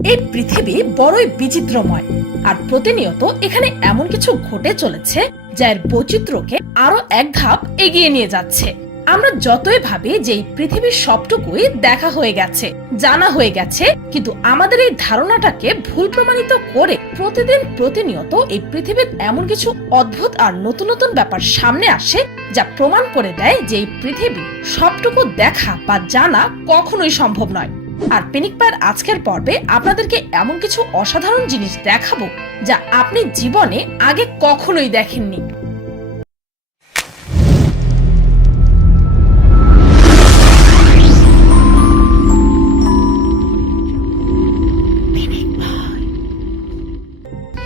এই পৃথিবী বড়ই বিচিত্রময়, আর প্রতিনিয়ত এখানে এমন কিছু ঘটে চলেছে যার বৈচিত্র্যকে আরও এক ধাপ এগিয়ে নিয়ে যাচ্ছে। আমরা যতই ভাবি যে এই পৃথিবীর সবটুকুই দেখা হয়ে গেছে, জানা হয়ে গেছে, কিন্তু আমাদের এই ধারণাটাকে ভুল প্রমাণিত করে প্রতিদিন প্রতিনিয়ত এই পৃথিবীর এমন কিছু অদ্ভুত আর নতুন নতুন ব্যাপার সামনে আসে যা প্রমাণ করে দেয় যে এই পৃথিবী সবটুকু দেখা বা জানা কখনোই সম্ভব নয়। আর পিনিক পায়ের আজকের পর্বে আপনাদেরকে এমন কিছু অসাধারণ জিনিস দেখাবো যা আপনি জীবনে আগে কখনোই দেখেননি।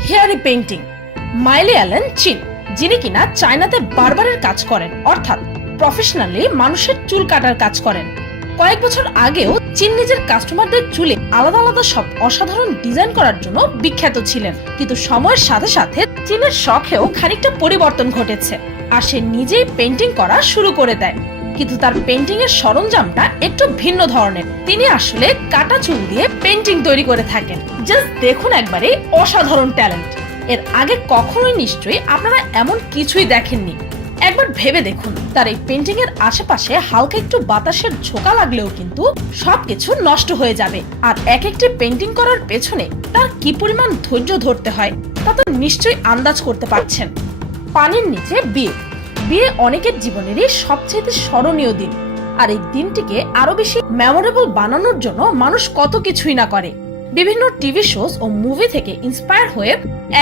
হেয়ারি পেইন্টিং মাইলি অ্যালেন চিন যিনি কিনা চায়নাতে বারবারের কাজ করেন, অর্থাৎ প্রফেশনালি মানুষের চুল কাটার কাজ করেন। কয়েক বছর আগেও চীন নিজের কাস্টমারদের চুলে আলাদা আলাদা সব অসাধারণ ডিজাইন করার জন্য বিখ্যাত ছিলেন। কিন্তু সময়ের সাথে সাথে চীনের শখেও খানিকটা পরিবর্তন ঘটেছে আর সে নিজেই পেন্টিং করা শুরু করে দেয়। কিন্তু তার পেন্টিং এর সরঞ্জামটা একটু ভিন্ন ধরনের। তিনি আসলে কাটা চুল দিয়ে পেন্টিং তৈরি করে থাকেন। জাস্ট দেখুন একবারে অসাধারণ ট্যালেন্ট এর আগে কখনোই নিশ্চয়ই আপনারা এমন কিছুই দেখেননি। একবার ভেবে দেখুন, তার এই পেন্টিং এর আশেপাশে হালকা একটু বাতাসের ঝোঁকা লাগলেও কিন্তু সবকিছু নষ্ট হয়ে যাবে। আর এক একটি পেন্টিং করার পেছনে তার কি পরিমাণ ধৈর্য ধরতে হয়, তা তো নিশ্চয়ই আন্দাজ করতে পারছেন। পানির নিচে বিয়ে। বিয়ে অনেকের জীবনেরই সবচেয়ে স্মরণীয় দিন। আর এই দিনটিকে আরও বেশি মেমোরেবল বানানোর জন্য মানুষ কত কিছুই না করে। বিভিন্ন টিভি শোজ ও মুভি থেকে ইন্সপায়ার হয়ে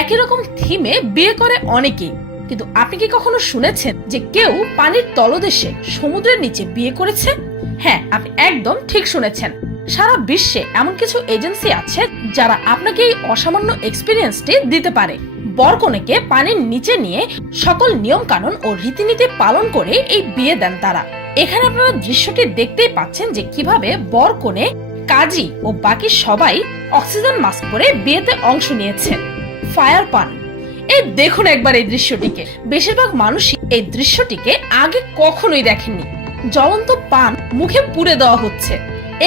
একই রকম থিমে বিয়ে করে অনেকেই। কিন্তু আপনি কি কখনো শুনেছেন যে কেউ পানির তলদেশে সমুদ্রের নিচে বিয়ে করেছে? হ্যাঁ আপনি একদম ঠিক শুনেছেন। সারা বিশ্বে এমন কিছু এজেন্সি আছে যারা আপনাকে এই অসামান্য এক্সপিরিয়েন্সটি দিতে পারে। বরকনেকে পানির নিচে নিয়ে সকল নিয়ম কানুন ও রীতিনীতি পালন করে এই বিয়ে দেন তারা। এখানে আপনারা দৃশ্যটি দেখতেই পাচ্ছেন যে কীভাবে বরকনে কাজী ও বাকি সবাই অক্সিজেন মাস্ক পরে বিয়েতে অংশ নিয়েছেন। ফায়ার পান এই দেখুন একবার এই দৃশ্যটিকে। বেশিরভাগ মানুষই এই দৃশ্যটিকে আগে কখনোই দেখেননি। জ্বলন্ত পান মুখে পুড়ে দেওয়া হচ্ছে।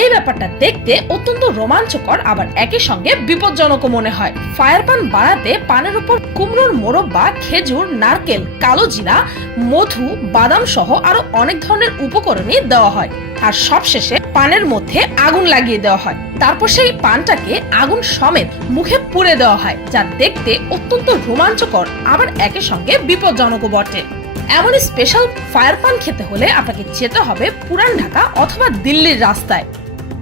এই ব্যাপারটা দেখতে অত্যন্ত রোমাঞ্চকর, আবার একই সঙ্গে বিপজ্জনকও মনে হয়। ফায়ার পান বাড়াতে পানের উপর কুমড়োর মোরব্বা খেজুর, নারকেল, কালো জিরা, মধু, বাদাম সহ আরও অনেক ধরনের উপকরণই দেওয়া হয়। আর সবশেষে পানের মধ্যে আগুন লাগিয়ে দেওয়া হয়। তারপর সেই পানটাকে আগুন সমেত মুখে পুড়ে দেওয়া হয়, যা দেখতে অত্যন্ত রোমাঞ্চকর, আবার একই সঙ্গে বিপজ্জনকও বটে। এমন স্পেশাল ফায়ার পান খেতে হলে আপনাকে যেতে হবে পুরান ঢাকা অথবা দিল্লির রাস্তায়।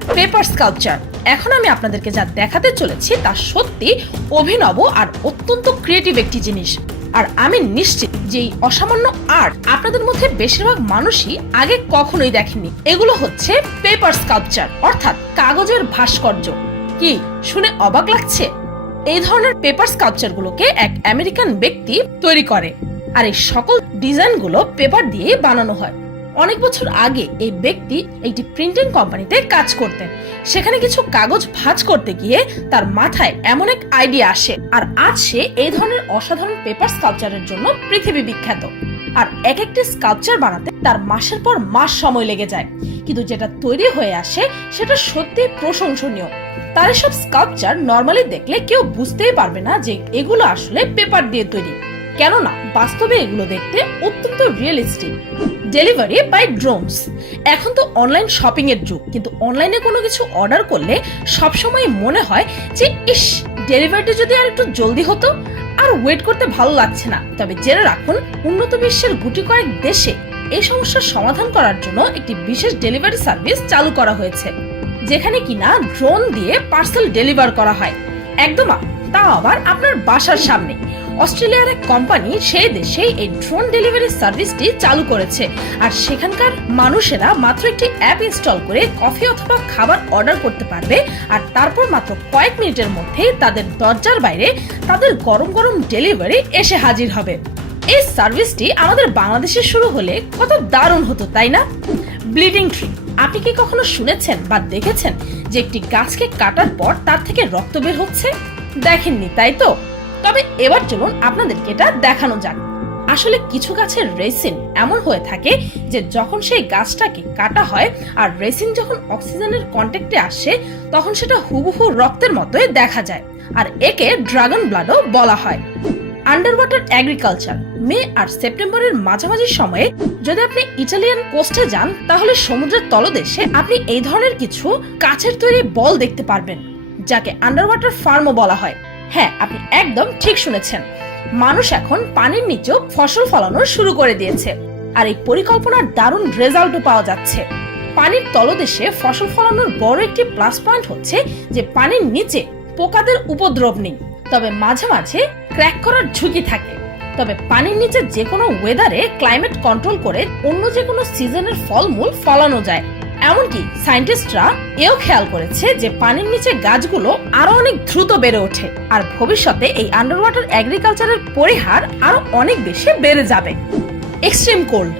পেপার স্কাল্পচার এখন আমি আপনাদেরকে যা দেখাতে চলেছি তা সত্যি অভিনব আর অত্যন্ত ক্রিয়েটিভ একটি জিনিস। আর আমি নিশ্চিত যে এই অসামান্য আর্ট আপনাদের মধ্যে বেশিরভাগ মানুষই আগে কখনোই দেখেননি। এগুলো হচ্ছে পেপার স্কাল্পচার অর্থাৎ কাগজের ভাস্কর্য। কি, শুনে অবাক লাগছে? এই ধরনের পেপার স্কাল্পচার গুলোকে এক আমেরিকান ব্যক্তি তৈরি করে। আর এই সকল ডিজাইনগুলো পেপার দিয়ে বানানো হয়। অনেক বছর আগে এই ব্যক্তি একটি প্রিন্টিং কোম্পানিতে কাজ করতেন। সেখানে কিছু কাগজ ভাঁজ করতে গিয়ে তার মাথায় এমন এক আইডিয়া আসে। আর আজ সে এই ধরনের অসাধারণ পেপার স্কাল্পচারের জন্য পৃথিবী বিখ্যাত। আর এক একটি স্কাল্পচার বানাতে তার মাসের পর মাস সময় লেগে যায়। কিন্তু যেটা তৈরি হয়ে আসে, সেটা সত্যি প্রশংসনীয়। তার এসব স্কাল্পচার নর্মালি দেখলে কেউ বুঝতেই পারবে না যে এগুলো আসলে পেপার দিয়ে তৈরি। কেননা বাস্তবে এগুলো দেখতে অত্যন্ত রিয়েলিস্টিক ডেলিভারি বাই ড্রোনস এখন তো অনলাইন শপিং এর যুগ, কিন্তু অনলাইনে কোনো কিছু অর্ডার করলে সবসময় মনে হয় যে, ইস ডেলিভারিটা যদি আর একটু জলদি হতো, আর ওয়েট করতে ভালো লাগছে না। তবে জেনে রাখুন, উন্নত বিশ্বের গুটি কয়েক দেশে এই সমস্যার সমাধান করার জন্য একটি বিশেষ ডেলিভারি সার্ভিস চালু করা হয়েছে, যেখানে কিনা ড্রোন দিয়ে পার্সেল ডেলিভার করা হয়। একদম তা আবার আপনার বাসার সামনে। অস্ট্রেলিয়ার এক কোম্পানি সেই দেশে এই ড্রোন ডেলিভারি সার্ভিসটি চালু করেছে। আর সেখানকার মানুষেরা মাত্র একটি অ্যাপ ইনস্টল করে কফি অথবা খাবার অর্ডার করতে পারবে আর তারপর মাত্র কয়েক মিনিটের মধ্যেই তাদের দরজার বাইরে তাদের গরম গরম ডেলিভারি এসে হাজির হবে। এই সার্ভিসটি আমাদের বাংলাদেশে শুরু হলে কত দারুণ হতো, তাই না? ব্লিডিং ট্রি আপনি কি কখনো শুনেছেন বা দেখেছেন যে একটি গাছকে কাটার পর তার থেকে রক্ত বের হচ্ছে? দেখেননি, তাই তো? তবে এবার চলুন আপনাদেরকে এটা দেখানো যাক। আসলে কিছু গাছের রেসিন এমন হয়ে থাকে যে যখন সেই গাছটাকে কাটা হয় আর রেসিন যখন অক্সিজেনের কন্ট্যাক্টে আসে, তখন সেটা হুবহু রক্তের মতোই দেখা যায় আর একে ড্রাগন ব্লাডও বলা হয়। আন্ডার ওয়াটার এগ্রিকালচার মে আর সেপ্টেম্বরের মাঝামাঝি সময়ে যদি আপনি ইটালিয়ান কোস্টে যান, তাহলে সমুদ্রের তলদেশে আপনি এই ধরনের কিছু কাছের তৈরি বল দেখতে পারবেন, যাকে আন্ডার ওয়াটার ফার্মও বলা হয়। হ্যাঁ আপনি একদম ঠিক শুনেছেন। মানুষ এখন পানির নিচেও ফসল ফলানো শুরু করে দিয়েছে আর এই পরিকল্পনার দারুণ রেজাল্টও পাওয়া যাচ্ছে। পানির তলদেশে ফসল ফলানোর বড় একটি প্লাস পয়েন্ট হচ্ছে যে পানির নিচে পোকাদের উপদ্রব নেই। তবে মাঝে মাঝে ক্র্যাক করার ঝুঁকি থাকে। তবে পানির নিচে যে কোনো ওয়েদারে ক্লাইমেট কন্ট্রোল করে অন্য যে কোনো সিজনের ফলমূল ফলানো যায়। এমনকি সায়েন্টিস্টরা এও খেয়াল করেছে যে পানির নিচে গাছগুলো আরও অনেক দ্রুত বেড়ে ওঠে, আর ভবিষ্যতে এই আন্ডার ওয়াটার এগ্রিকালচারের পরিহার আরও অনেক বেশি বেড়ে যাবে। এক্সট্রিম কোল্ড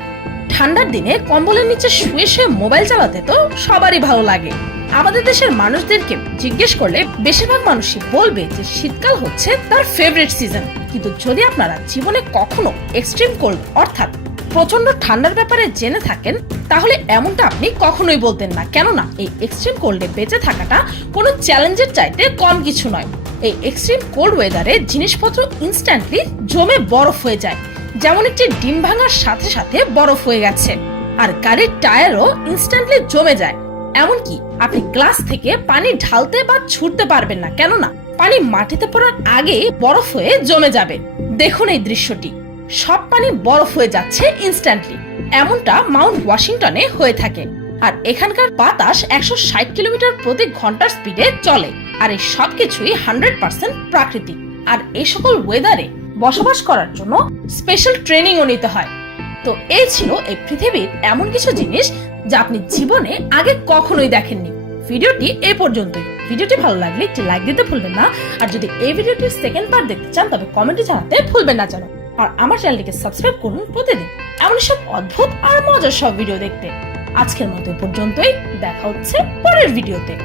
ঠান্ডার দিনে কম্বলের নিচে শুয়ে শুয়ে মোবাইল চালাতে তো সবারই ভালো লাগে। আমাদের দেশের মানুষদেরকে জিজ্ঞেস করলে বেশিরভাগ মানুষই বলবে যে শীতকাল হচ্ছে তার ফেভারিট সিজন কিন্তু যদি আপনারা জীবনে কখনো এক্সট্রিম কোল্ড অর্থাৎ প্রচণ্ড ঠান্ডার ব্যাপারে জেনে থাকেন, তাহলে এমনটা আপনি কখনোই বলতেন না। কেননা, এই এক্সট্রিম কোল্ডে বেঁচে থাকাটা কোনো চ্যালেঞ্জের চাইতে কম কিছু নয়। এই এক্সট্রিম কোল্ড ওয়েদারে জিনিসপত্র ইনস্ট্যান্টলি জমে বরফ হয়ে যায়। যেমন একটি ডিম ভাঙার সাথে সাথে বরফ হয়ে গেছে। আর গাড়ির টায়ারও ইনস্ট্যান্টলি জমে যায়। এমনকি আপনি গ্লাস থেকে পানি ঢালতে বা ছুটতে পারবেন না। কেননা, পানি মাটিতে পড়ার আগে বরফ হয়ে জমে যাবে। দেখুন এই দৃশ্যটি। সব পানি বরফ হয়ে যাচ্ছে ইনস্ট্যান্টলি এমনটা মাউন্ট ওয়াশিংটনে হয়ে থাকে। আর এখানকার বাতাস একশো ষাট কিলোমিটার প্রতি ঘণ্টার স্পিডে চলে। আর এই সবকিছুই হান্ড্রেড পার্সেন্ট প্রাকৃতিক। আর এই সকল ওয়েদারে বসবাস করার জন্য স্পেশাল ট্রেনিংও নিতে হয়। তো এই ছিল এই পৃথিবীর এমন কিছু জিনিস যা আপনি জীবনে আগে কখনোই দেখেননি। ভিডিওটি এ পর্যন্তই। ভিডিওটি ভালো লাগলে একটি লাইক দিতে ভুলবেন না। আর যদি এই ভিডিওটি সেকেন্ড পার্ট দেখতে চান, তবে কমেন্টে জানাতে ভুলবেন না যেন। আর আমার চ্যানেলটিকে সাবস্ক্রাইব করুন প্রতিদিন। এমন সব অদ্ভুত আর মজার সব ভিডিও দেখতে। আজকের মতো পর্যন্তই। দেখা হচ্ছে পরের ভিডিওতে।